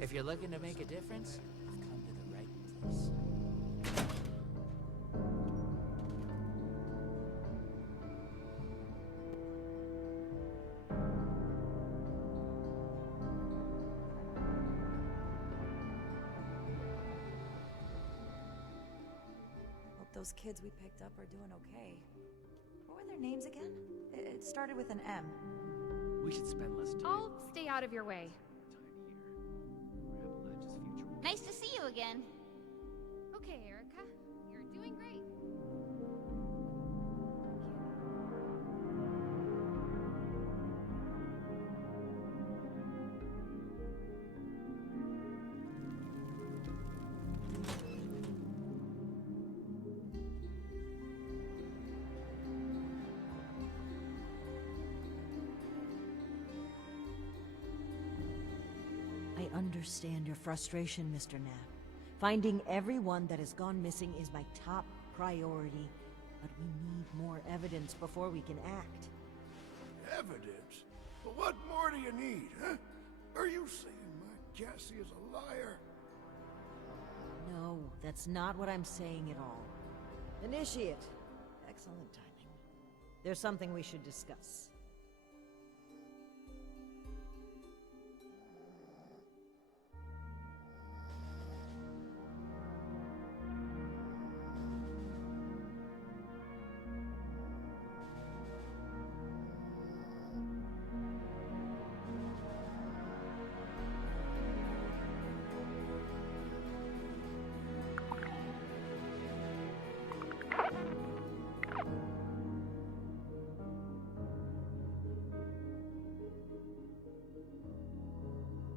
If you're looking to make a difference, I've come to the right place. Hope those kids we picked up are doing okay. What were their names again? It started with an M. We should spend less time. I'll stay out of your way. Nice to see you again. Okay, Erica. You're doing great. I understand your frustration, Mr. Knapp. Finding everyone that has gone missing is my top priority, but we need more evidence before we can act. Evidence? Well, what more do you need, huh? Are you saying my Cassie is a liar? No, that's not what I'm saying at all. Initiate. Excellent timing. There's something we should discuss.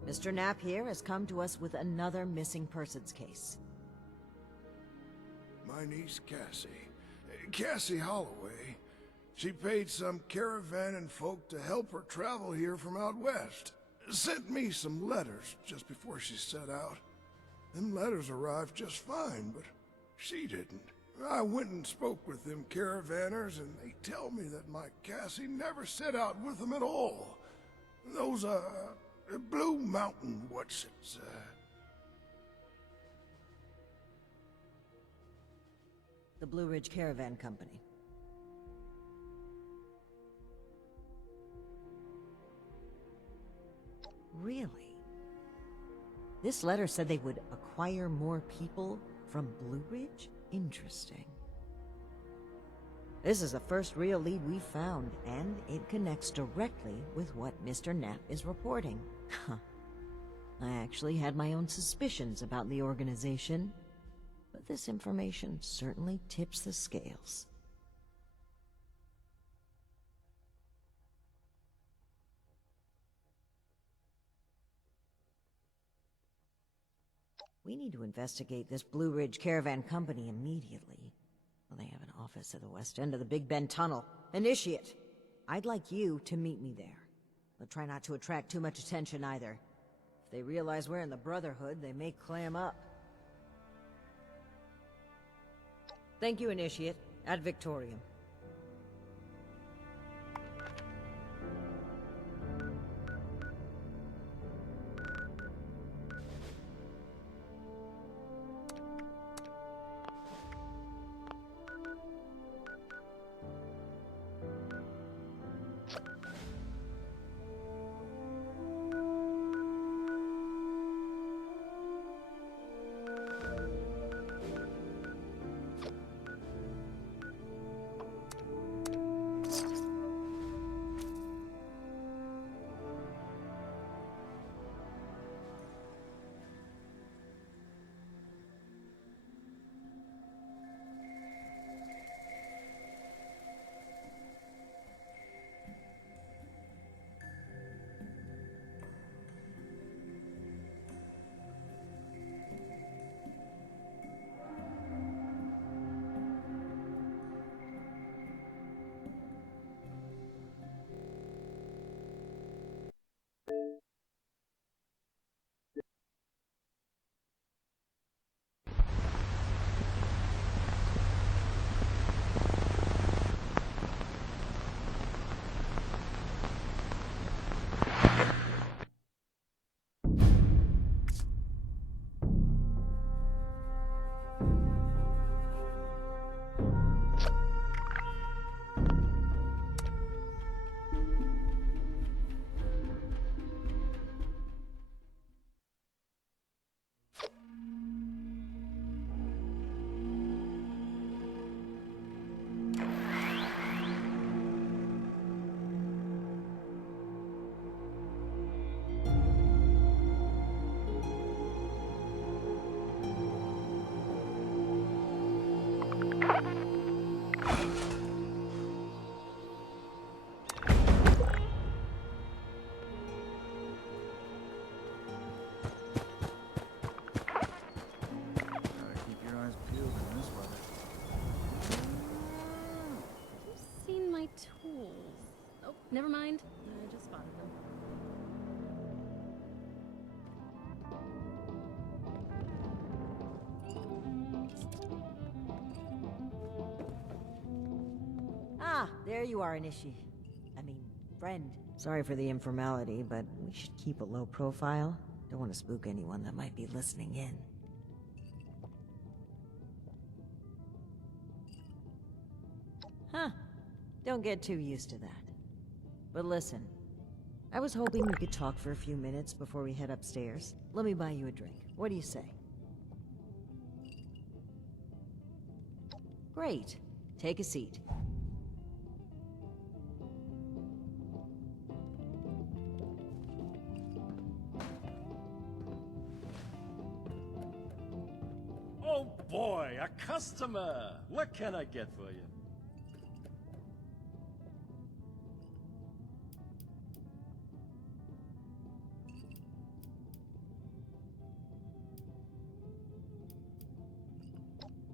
Mr. Knapp here has come to us with another missing persons case. My niece Cassie. Cassie Holloway. She paid some caravan and folk to help her travel here from out west. Sent me some letters just before she set out. Them letters arrived just fine, but she didn't. I went and spoke with them caravanners, and they tell me that my Cassie never set out with them at all. Those, Blue Mountain what's-its, The Blue Ridge Caravan Company. Really? This letter said they would acquire more people from Blue Ridge? Interesting. This is the first real lead we've found, and it connects directly with what Mr. Knapp is reporting. I actually had my own suspicions about the organization, but this information certainly tips the scales. We need to investigate this Blue Ridge Caravan Company immediately. Well, they have an office at the west end of the Big Bend Tunnel. Initiate! I'd like you to meet me there. But try not to attract too much attention either. If they realize we're in the Brotherhood, they may clam up. Thank you, Initiate. Ad Victoriam. Gotta keep your eyes peeled in this weather. Have you seen my tools? Oh, never mind. I just spotted them. Ah, there you are, friend. Sorry for the informality, but we should keep a low profile. Don't want to spook anyone that might be listening in. Huh. Don't get too used to that. But listen, I was hoping we could talk for a few minutes before we head upstairs. Let me buy you a drink. What do you say? Great. Take a seat. Oh boy, a customer! What can I get for you?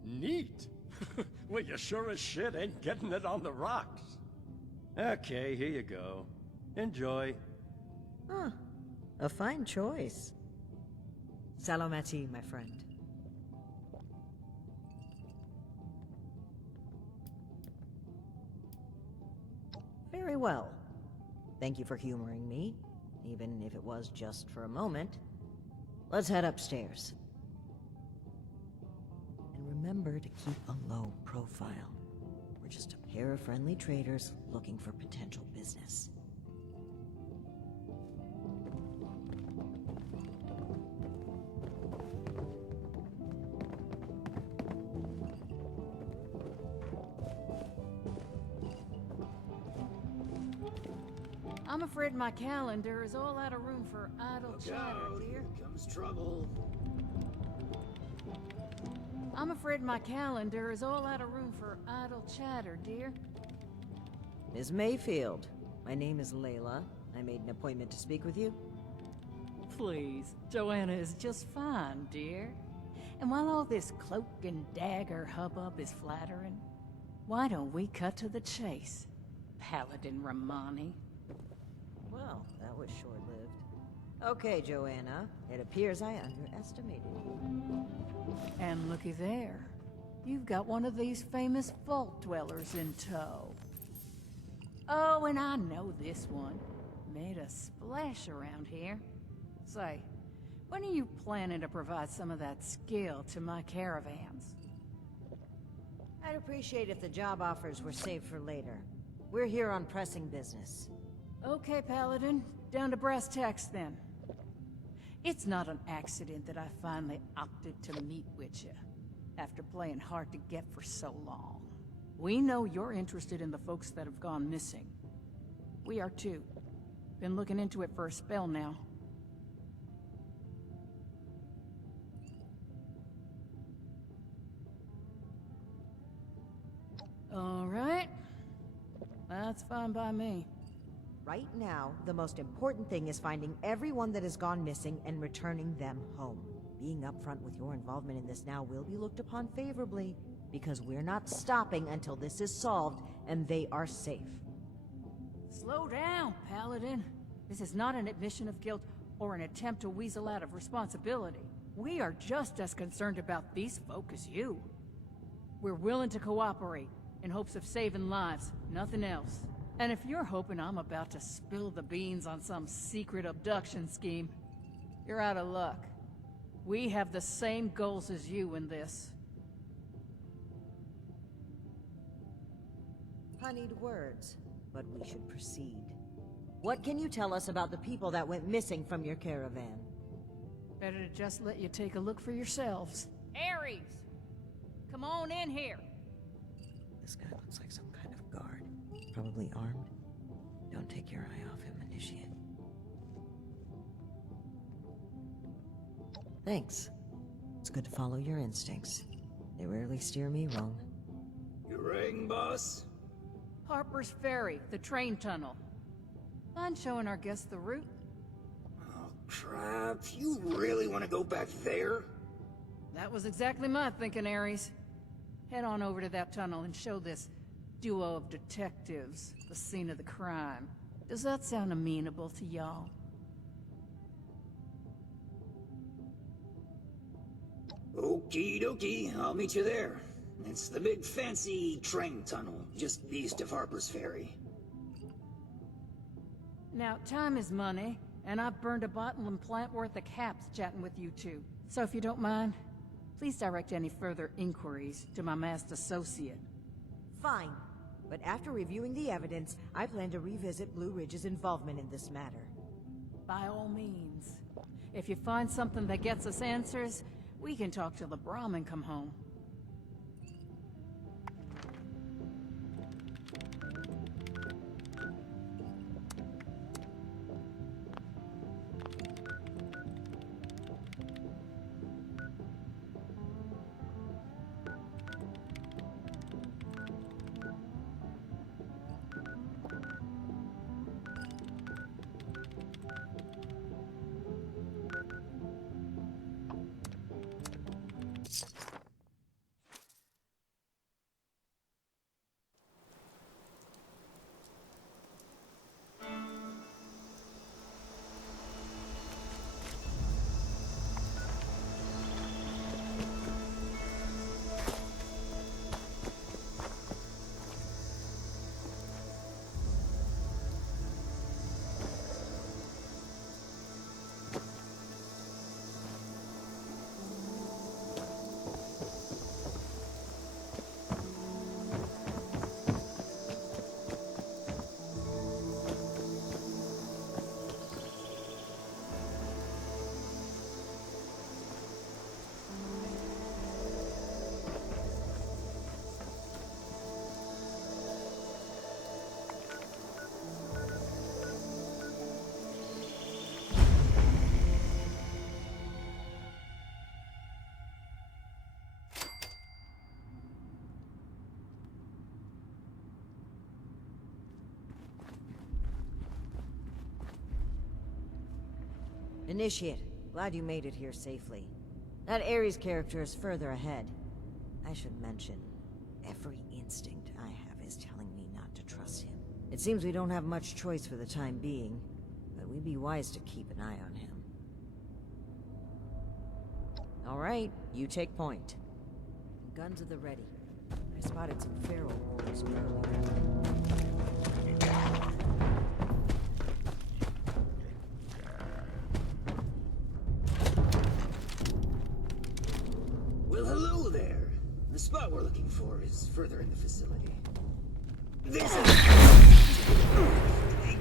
Neat! Well, you sure as shit ain't getting it on the rocks. Okay, here you go. Enjoy. Huh. A fine choice. Salomati, my friend. Very well. Thank you for humoring me, even if it was just for a moment. Let's head upstairs. And remember to keep a low profile. We're just a pair of friendly traders looking for potential business. I'm afraid my calendar is all out of room for idle chatter, dear. Here comes trouble. I'm afraid my calendar is all out of room for idle chatter, dear. Ms. Mayfield, my name is Layla. I made an appointment to speak with you. Please, Joanna is just fine, dear. And while all this cloak and dagger hubbub is flattering, why don't we cut to the chase, Paladin Romani? Well, that was short-lived. Okay, Joanna. It appears I underestimated you. And looky there. You've got one of these famous vault dwellers in tow. Oh, and I know this one. Made a splash around here. Say, when are you planning to provide some of that skill to my caravans? I'd appreciate if the job offers were saved for later. We're here on pressing business. Okay, Paladin. Down to brass tacks, then. It's not an accident that I finally opted to meet with you, after playing hard to get for so long. We know you're interested in the folks that have gone missing. We are too. Been looking into it for a spell now. All right. That's fine by me. Right now, the most important thing is finding everyone that has gone missing and returning them home. Being upfront with your involvement in this now will be looked upon favorably, because we're not stopping until this is solved and they are safe. Slow down, Paladin. This is not an admission of guilt or an attempt to weasel out of responsibility. We are just as concerned about these folk as you. We're willing to cooperate in hopes of saving lives, nothing else. And if you're hoping I'm about to spill the beans on some secret abduction scheme, you're out of luck. We have the same goals as you in this. Honeyed words, but we should proceed. What can you tell us about the people that went missing from your caravan? Better to just let you take a look for yourselves. Ares! Come on in here! This guy looks like some kind of guard. Probably armed. Don't take your eye off him, initiate. Thanks. It's good to follow your instincts. They rarely steer me wrong. You're Ring, boss? Harper's Ferry, the train tunnel. Mind showing our guests the route? Oh, crap. You really want to go back there? That was exactly my thinking, Ares. Head on over to that tunnel and show this duo of detectives the scene of the crime. Does that sound amenable to y'all? Okie dokie, I'll meet you there. It's the big fancy train tunnel, just east of Harper's Ferry. Now, time is money, and I've burned a bottle and plant worth of caps chatting with you two. So if you don't mind, please direct any further inquiries to my masked associate. Fine. But after reviewing the evidence, I plan to revisit Blue Ridge's involvement in this matter. By all means. If you find something that gets us answers, we can talk till the Brahmin come home. Initiate, glad you made it here safely. That Ares character is further ahead. I should mention, every instinct I have is telling me not to trust him. It seems we don't have much choice for the time being, but we'd be wise to keep an eye on him. Alright, you take point. Guns at the ready. I spotted some feral wolves earlier. Well, hello there. The spot we're looking for is further in the facility. This is...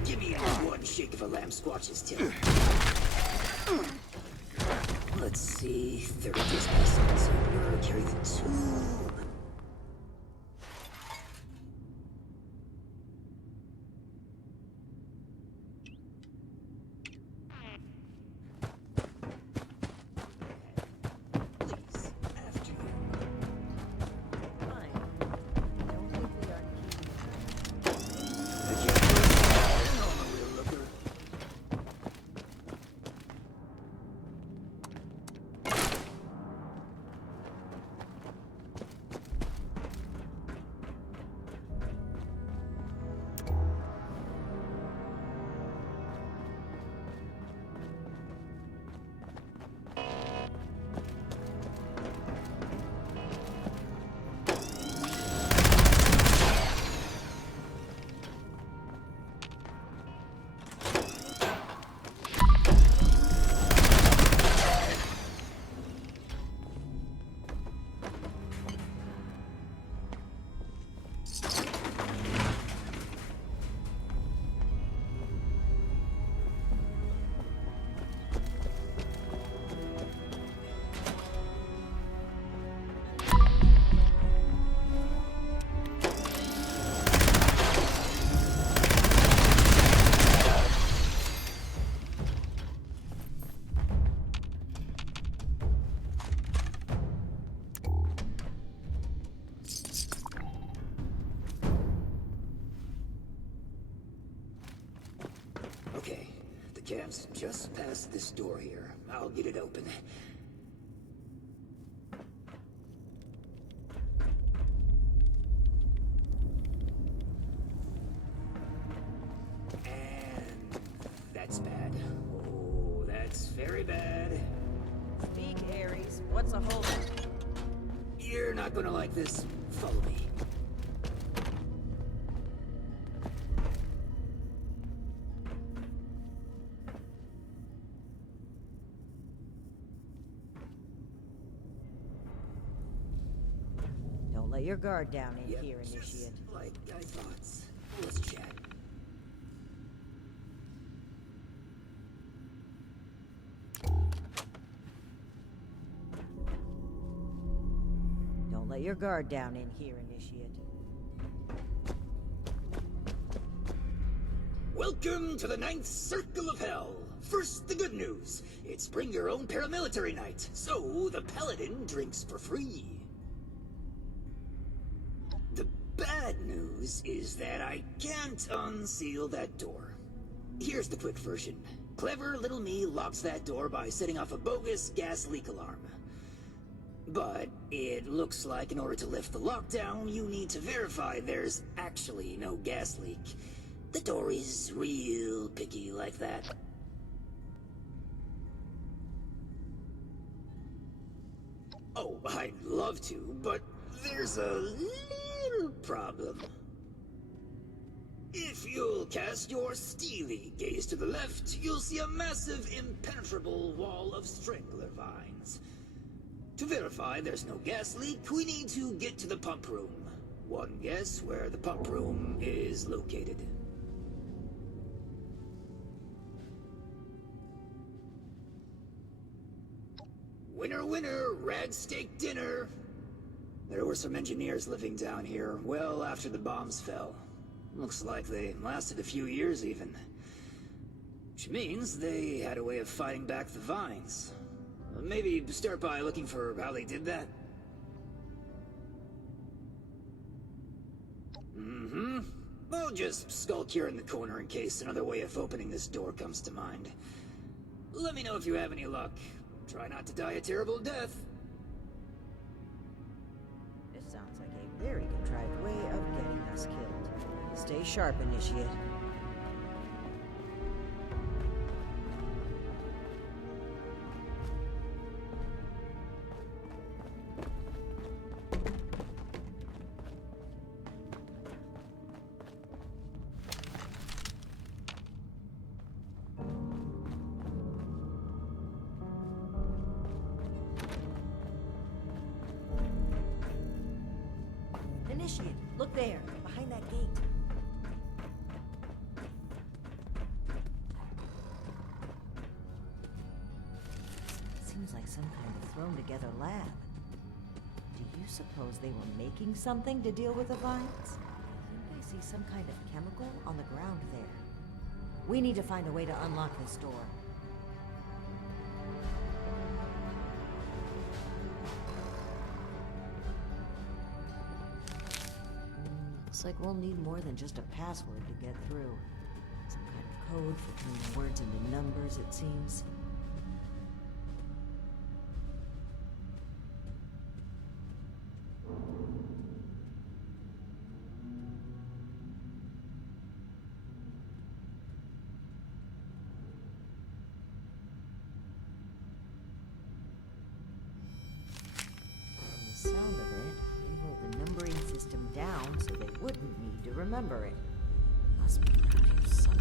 Give me one shake of a lamb squatch's tail. Let's see, 30 days past carry the tube. Please, after you. Fine. Don't think they are I'm a real looker. camp's just past this door here. I'll get it open. And that's bad. Oh, that's very bad. Speak, Ares. What's a hold? You're not gonna like this. Follow me. Don't let your guard down in Yep, here, just Initiate. like I thought. Let's chat. Don't let your guard down in here, Initiate. Welcome to the 9th Circle of Hell. First, the good news. It's bring your own paramilitary night, so the paladin drinks for free. The bad news is that I can't unseal that door. Here's the quick version. Clever little me locks that door by setting off a bogus gas leak alarm. But it looks like in order to lift the lockdown, you need to verify there's actually no gas leak. The door is real picky like that. Oh, I'd love to, but there's a little problem. If you'll cast your steely gaze to the left, you'll see a massive, impenetrable wall of strangler vines. To verify there's no gas leak, we need to get to the pump room. One guess where the pump room is located. Winner, winner, rag steak dinner. There were some engineers living down here well after the bombs fell. Looks like they lasted a few years even. Which means they had a way of fighting back the vines. Maybe start by looking for how they did that. I'll just skulk here in the corner in case another way of opening this door comes to mind. Let me know if you have any luck. Try not to die a terrible death. This sounds like a very contrived way of getting us killed. Stay sharp, Initiate. Initiate, look there, behind that gate. Seems like some kind of thrown-together lab. Do you suppose they were making something to deal with the vines? I think I see some kind of chemical on the ground there. We need to find a way to unlock this door. Looks like we'll need more than just a password to get through. Some kind of code for turning words into numbers, it seems. From the sound of it, they wrote the numbering system down so they wouldn't need to remember it. Must be around here somewhere.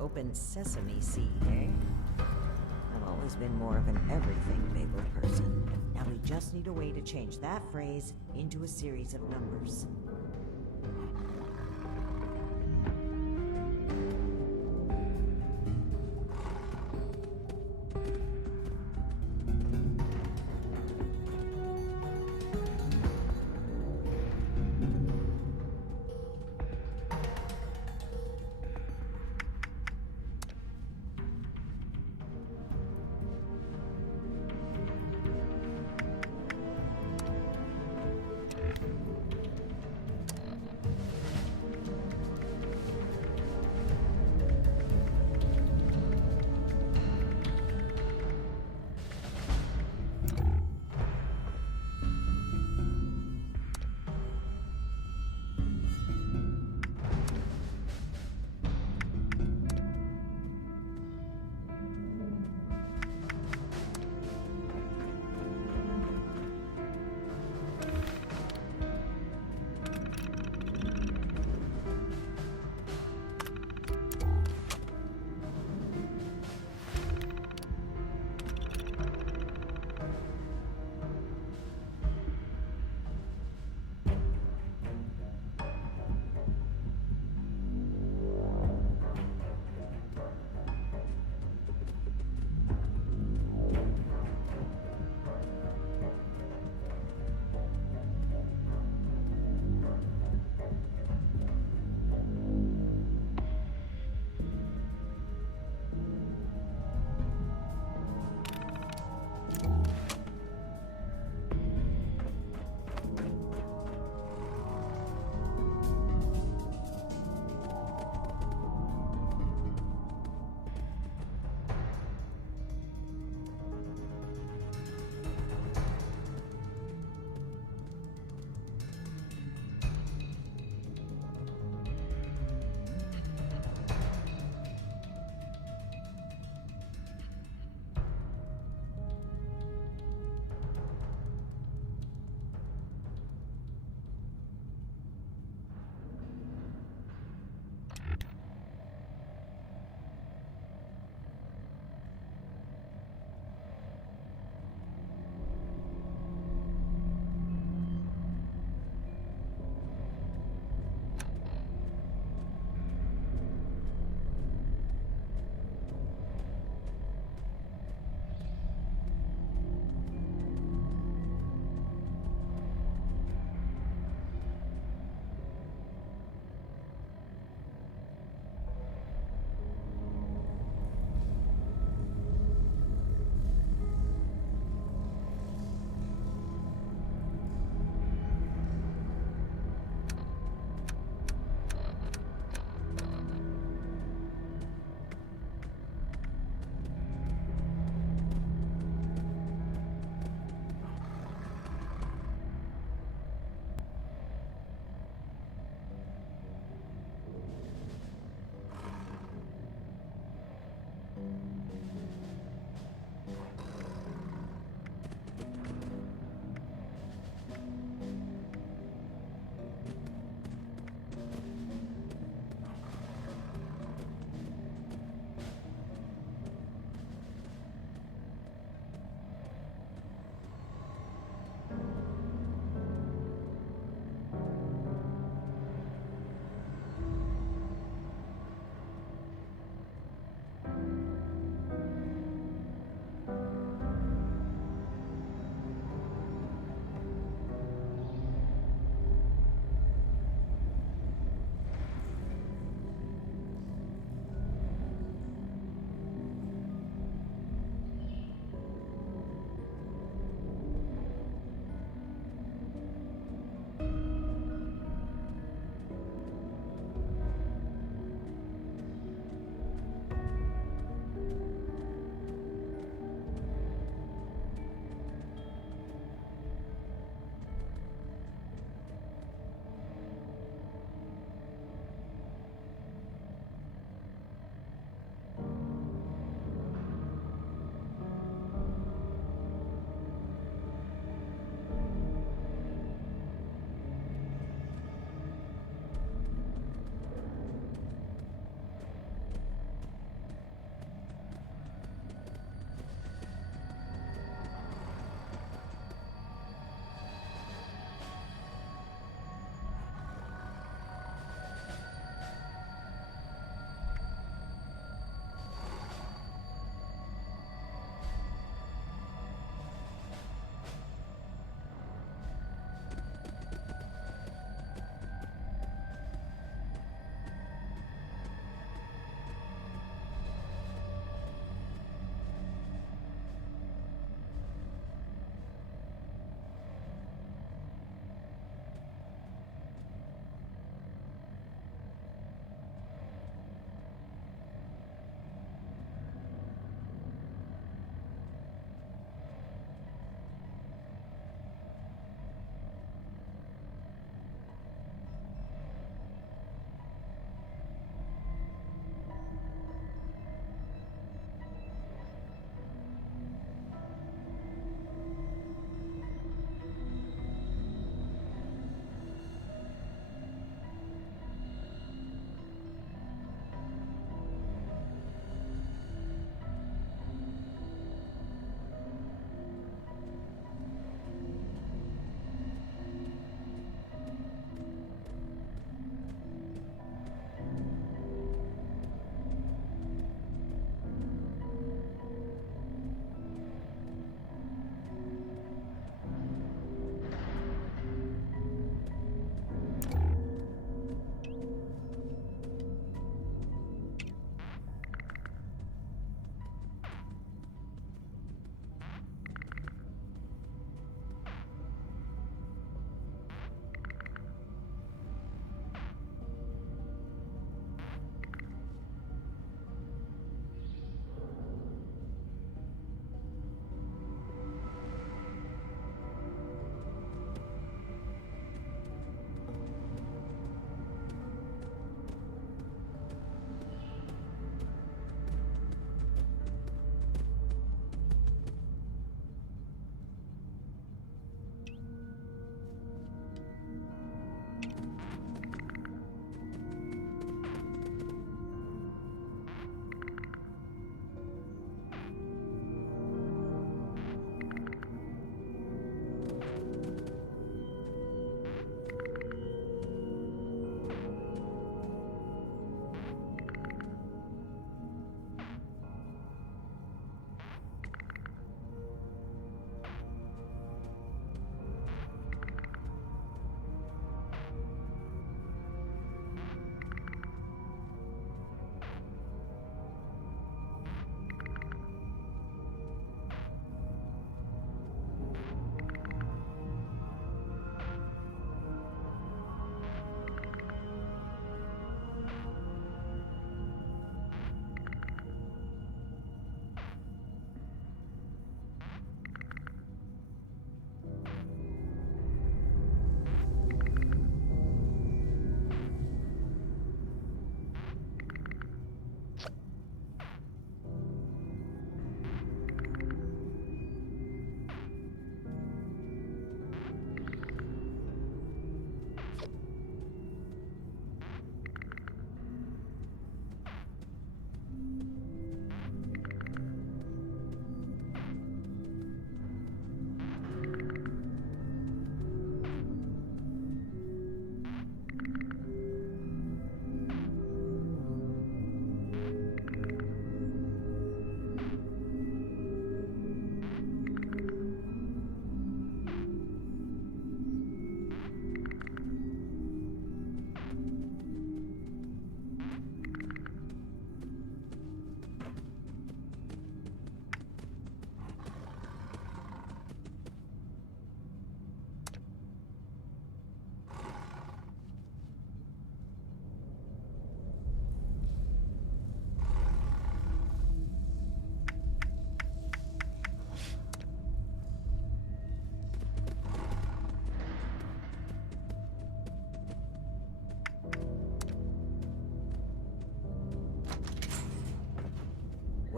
open sesame seed, eh? I've always been more of an everything-bagel person. Now we just need a way to change that phrase into a series of numbers.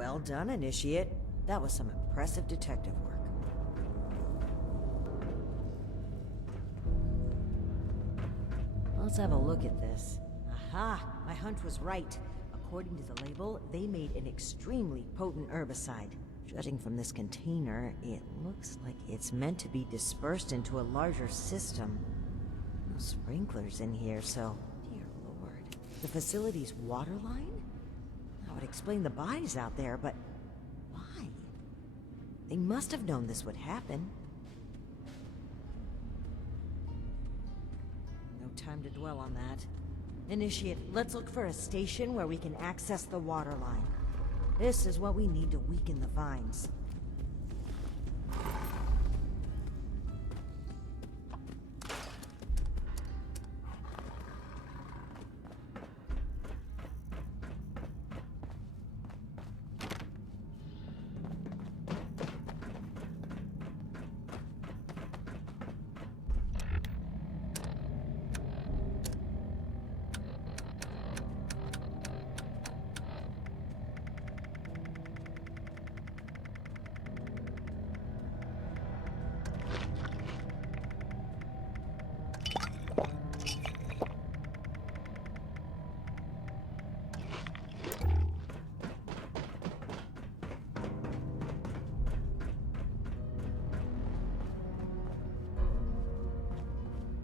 Well done, Initiate. That was some impressive detective work. Let's have a look at this. Aha! My hunch was right. According to the label, they made an extremely potent herbicide. Judging from this container, it looks like it's meant to be dispersed into a larger system. No sprinklers in here, so... Dear Lord. The facility's water line? That would explain the bodies out there, but... why? They must have known this would happen. No time to dwell on that. Initiate, let's look for a station where we can access the water line. This is what we need to weaken the vines.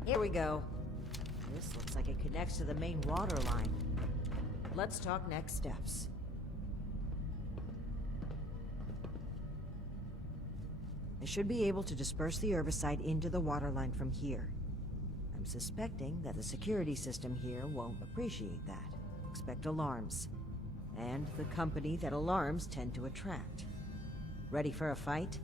Here we go. This looks like it connects to the main water line. Let's talk next steps. I should be able to disperse the herbicide into the water line from here. I'm suspecting that the security system here won't appreciate that. Expect alarms. And the company that alarms tend to attract. Ready for a fight?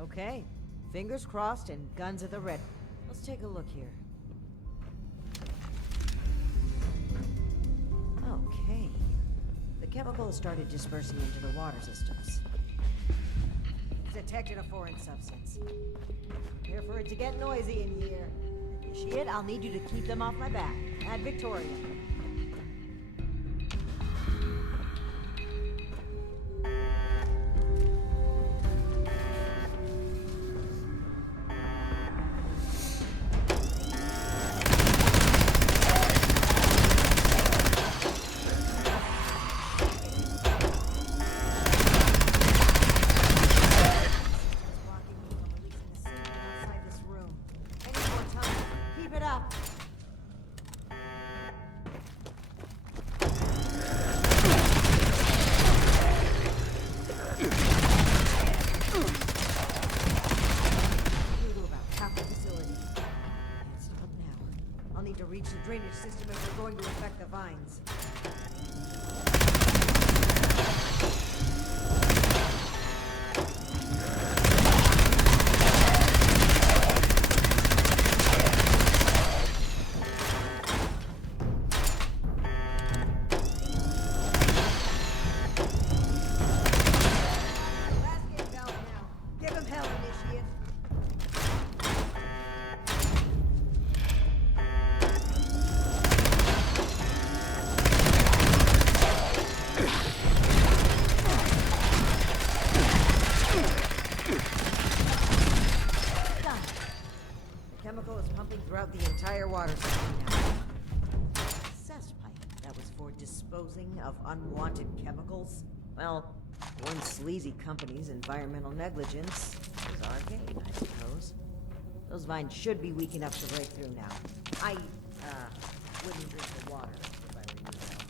Okay. Fingers crossed and guns at the ready. Let's take a look here. Okay. The chemical has started dispersing into the water systems. Detected a foreign substance. Prepare for it to get noisy in here. Initiate, I'll need you to keep them off my back. Add Victoria. Reach the drainage system if we're going to affect the vines. Last game valve now. Give him hell, Initiate. Throughout the entire water system now. Cess pipe that was for disposing of unwanted chemicals. Well, one sleazy company's environmental negligence is arcane, I suppose. Those vines should be weak enough to break through now. I, wouldn't drink the water if I were you, though.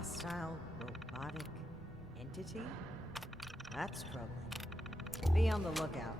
hostile, robotic entity? That's troubling. Be on the lookout.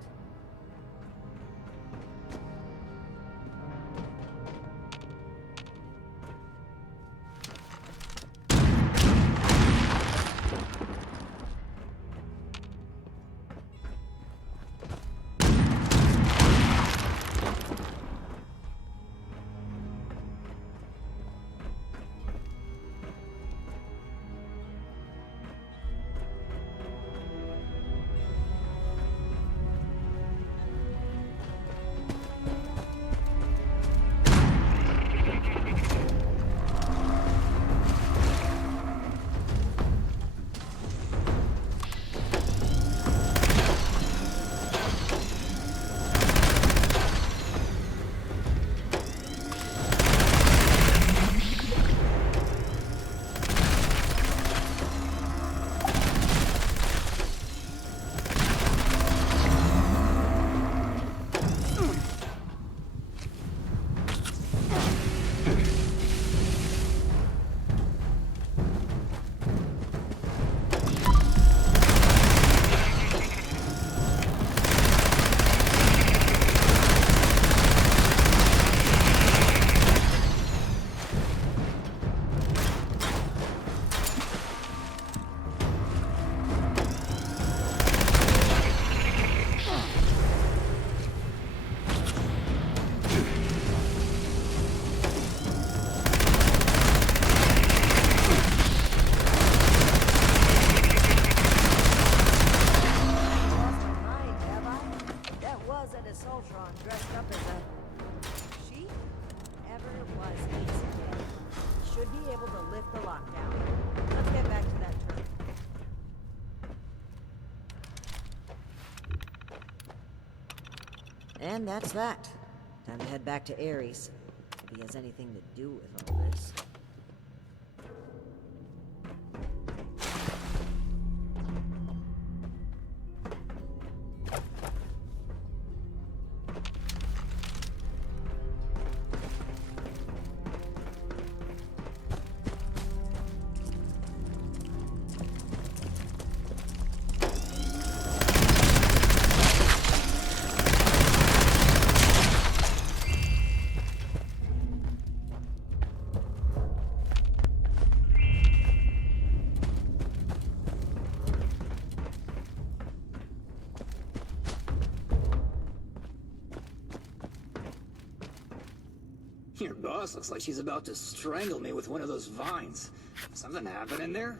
And that's that. Time to head back to Ares. If he has anything to do with all this. Your boss looks like she's about to strangle me with one of those vines. Something happening there?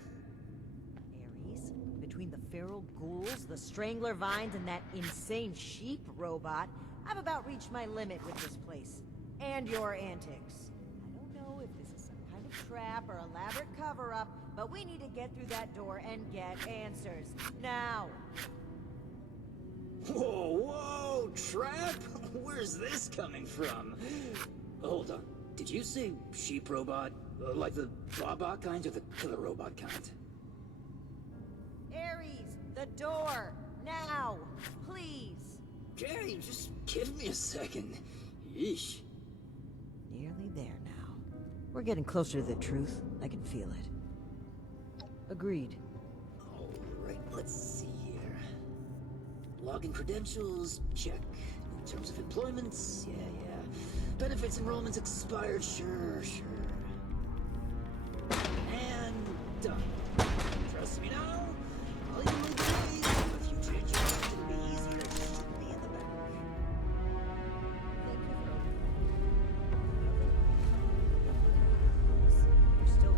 Ares? Between the feral ghouls, the strangler vines, and that insane sheep robot, I've about reached my limit with this place. And your antics. I don't know if this is some kind of trap or elaborate cover-up, but we need to get through that door and get answers. Now! Whoa, whoa, trap? Where's this coming from? Hold on. Did you say sheep robot? Like the Baba kind or the killer robot kind? Ares, the door! Now! Please! Okay, just give me a second. Yeesh. Nearly there now. We're getting closer to the truth. I can feel it. Agreed. Alright, let's see here. Login credentials, check. In terms of employments, yeah. Benefits enrollments expired, sure. And done. Trust me now, all you will be if you change your mind, it'll be easier to shoot me in the back. You're still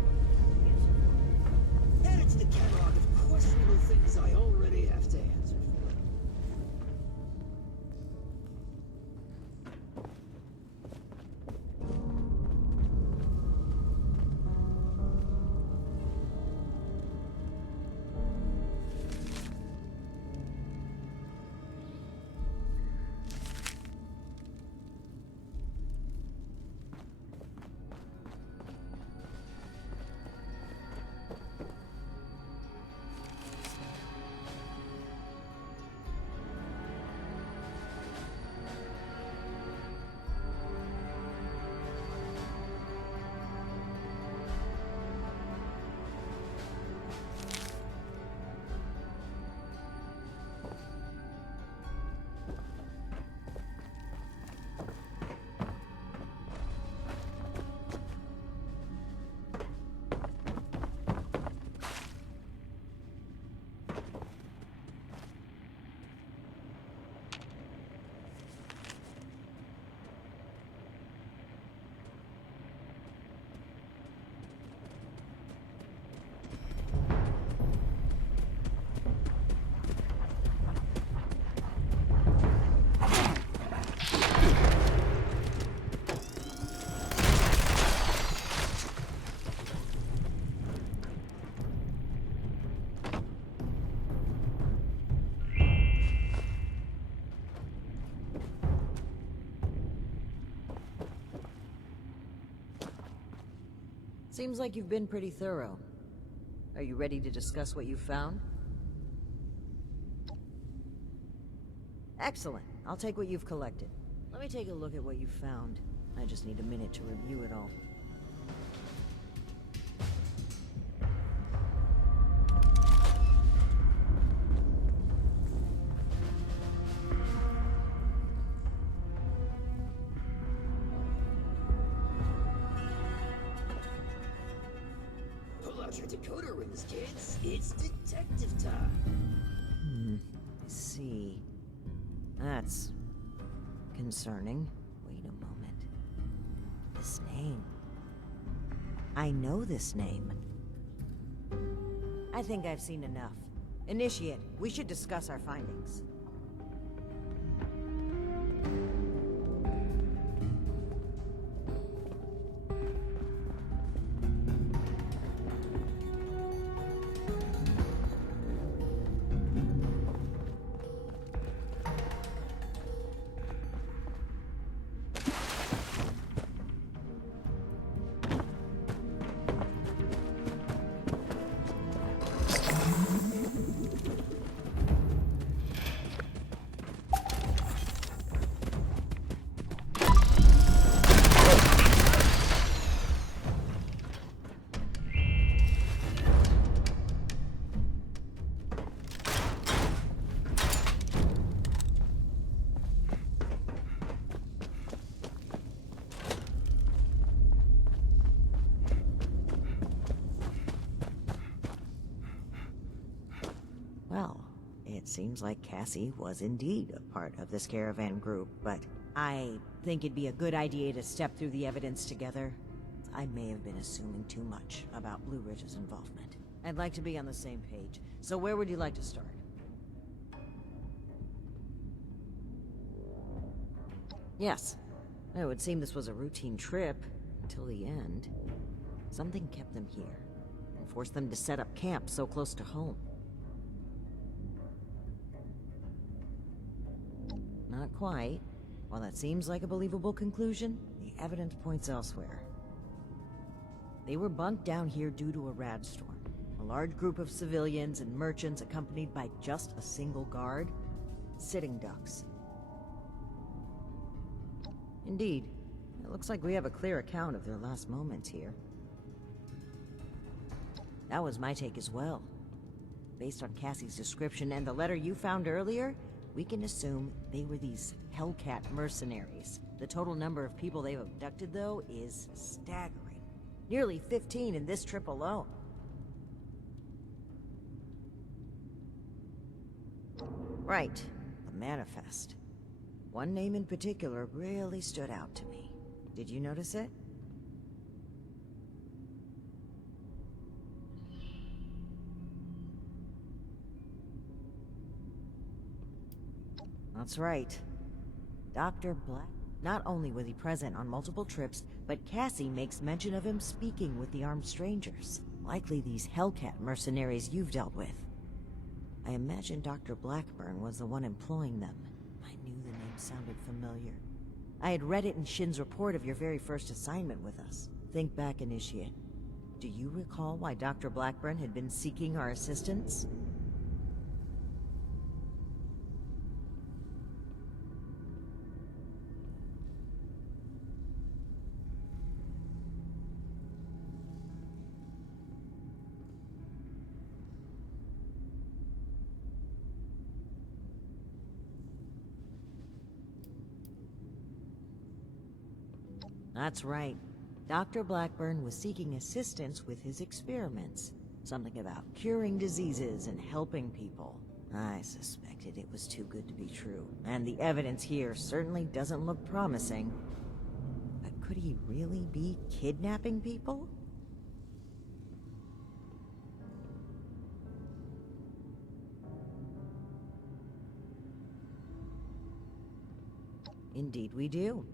answer for. Added to the catalog of questionable things I already have to answer for. Seems like you've been pretty thorough. Are you ready to discuss what you found? Excellent. I'll take what you've collected. Let me take a look at what you found. I just need a minute to review it all. Pull out your decoder rings, kids. It's detective time. I see. That's concerning. Wait a moment. This name. I know this name. I think I've seen enough. Initiate, we should discuss our findings. Well, it seems like Cassie was indeed a part of this caravan group, but I think it'd be a good idea to step through the evidence together. I may have been assuming too much about Blue Ridge's involvement. I'd like to be on the same page, so where would you like to start? Yes. It would seem this was a routine trip until the end. Something kept them here and forced them to set up camp so close to home. Not quite. While that seems like a believable conclusion, the evidence points elsewhere. They were bunked down here due to a rad storm. A large group of civilians and merchants accompanied by just a single guard. Sitting ducks. Indeed. It looks like we have a clear account of their last moments here. That was my take as well. Based on Cassie's description and the letter you found earlier, we can assume they were these Hellcat mercenaries. The total number of people they've abducted, though, is staggering. Nearly 15 in this trip alone. Right, the manifest. One name in particular really stood out to me. Did you notice it? That's right. Dr. Black. Not only was he present on multiple trips, but Cassie makes mention of him speaking with the armed strangers. Likely these Hellcat mercenaries you've dealt with. I imagine Dr. Blackburn was the one employing them. I knew the name sounded familiar. I had read it in Shin's report of your very first assignment with us. Think back, Initiate. Do you recall why Dr. Blackburn had been seeking our assistance? That's right. Dr. Blackburn was seeking assistance with his experiments. Something about curing diseases and helping people. I suspected it was too good to be true, and the evidence here certainly doesn't look promising. But could he really be kidnapping people? Indeed we do.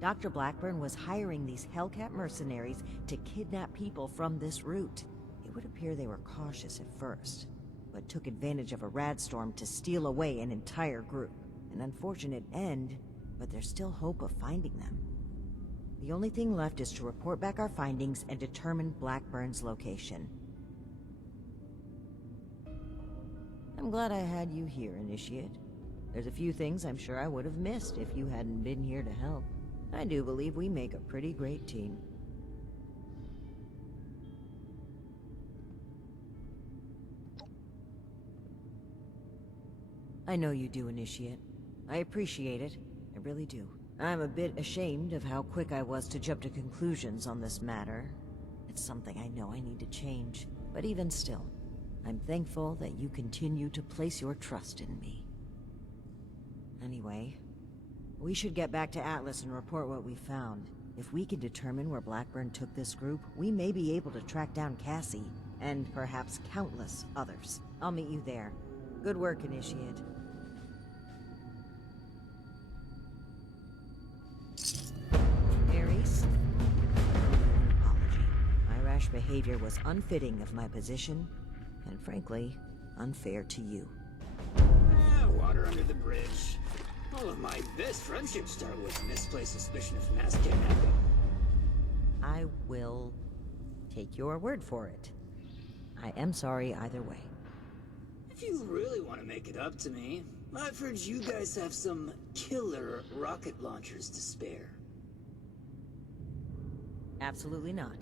Dr. Blackburn was hiring these Hellcat mercenaries to kidnap people from this route. It would appear they were cautious at first, but took advantage of a rad storm to steal away an entire group. An unfortunate end, but there's still hope of finding them. The only thing left is to report back our findings and determine Blackburn's location. I'm glad I had you here, Initiate. There's a few things I'm sure I would have missed if you hadn't been here to help. I do believe we make a pretty great team. I know you do, Initiate. I appreciate it. I really do. I'm a bit ashamed of how quick I was to jump to conclusions on this matter. It's something I know I need to change. But even still, I'm thankful that you continue to place your trust in me. Anyway, we should get back to Atlas and report what we found. If we can determine where Blackburn took this group, we may be able to track down Cassie, and perhaps countless others. I'll meet you there. Good work, Initiate. Ares? Apology. My rash behavior was unfitting of my position, and frankly, unfair to you. Water under the bridge. All of my best friendships start with misplaced suspicion of mass kidnapping. I will take your word for it. I am sorry either way. If you really want to make it up to me, I've heard you guys have some killer rocket launchers to spare. Absolutely not.